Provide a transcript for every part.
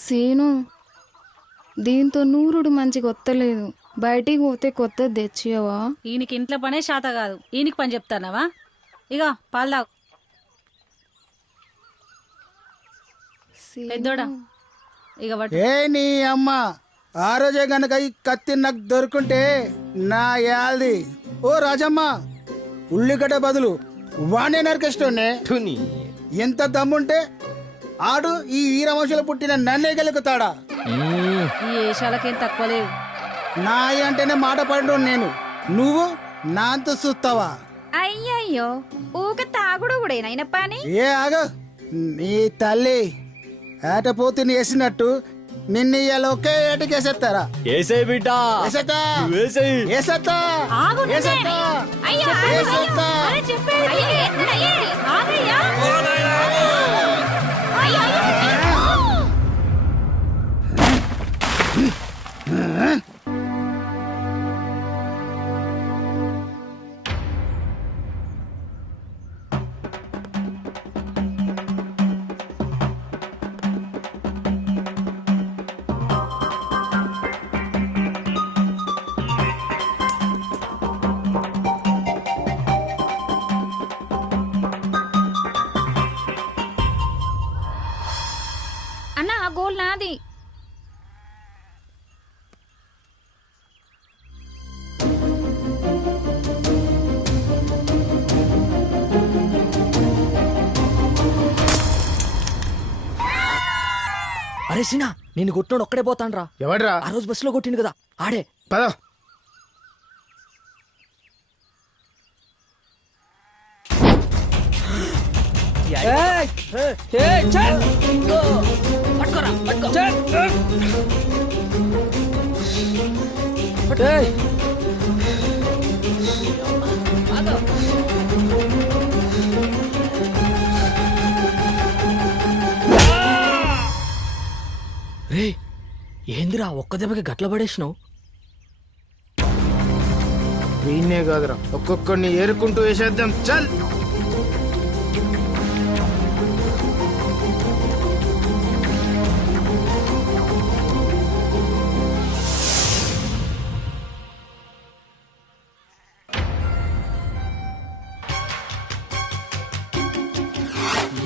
Scene దీంతో నూరుడు మంచిగా వత్తలేదు. బయటికి పోతే కొత్తది తెచ్చియవా? ఈయనకి ఇంట్లో పనే శాత కాదు, ఈయనకి పని చెప్తానవా? ఇగో పాలు తాగు. పెద్దోడా ఇక ఏ నీ అమ్మ ఆ రోజే గనక ఈ కత్తి నాకు దొరుకుంటే నా యాల్ది. ఓ రాజమ్మ, ఉల్లిగడ్డ బదులు వాణ్ణే నరికేస్తుండే. ఎంత దమ్ముంటే ఆడు ఈ వీరవంశంలో పుట్టిన నన్నే గెలుకుతాడా? ఈ ఏషాలకేం తక్కువ లేదు. నాయి అంటేనే మాట పడు నేను, నువ్వు నా అంత చూస్తావా? అయ్యయ్యో ఊక తాగుడు కూడా నైన పని. ఏ ఆగ నీ తల్లి ఏటపోతుని వేసినట్టు నిన్ను ఇవాళ ఒకే ఏటకేసేస్తారా? ఏసే బిడ్డ వేసేస్తా, వేసేయ్. వేసేస్తా, ఆగు నువ్వే. వేసేస్తా, అయ్యో, వేసేస్తా. అరే చెప్పేది. ఆగయ్యా. అన్న ఆ గోల్ నాది. అరే సినా, నిన్ను కొట్టినోడు ఒక్కడే పోతాన్రా. ఎవడ్రా? ఆ రోజు బస్సులో కొట్టిండు కదా ఆడే. పద. రే ఏందిరా ఒక్క దెబ్బకి గట్ల పడేసినావు? వీణ్ణే కాదురా, ఒక్కొక్కడిని ఏరుకుంటూ వేసేద్దాం. చల్.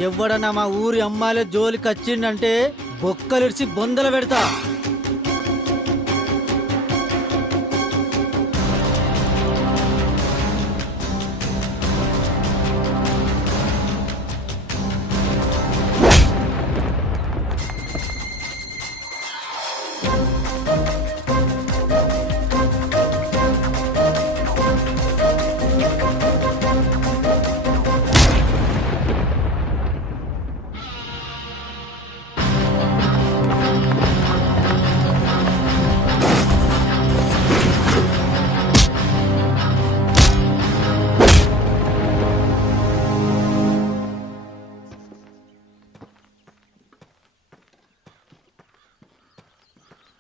ఎవడన్నా మా ఊరి అమ్మాయిల జోలికి వచ్చిండంటే బొక్కలిడిచి బొందలు పెడతా.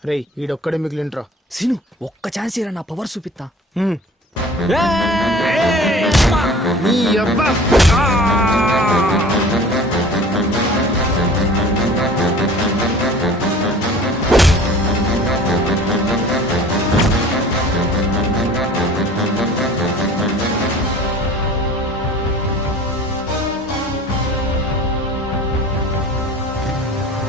రే ఈడొక్కడే మిగిలింట్రా. సీను ఒక్క ఛాన్స్ ఇరా, నా పవర్ చూపిస్తా. నీ అబ్బా.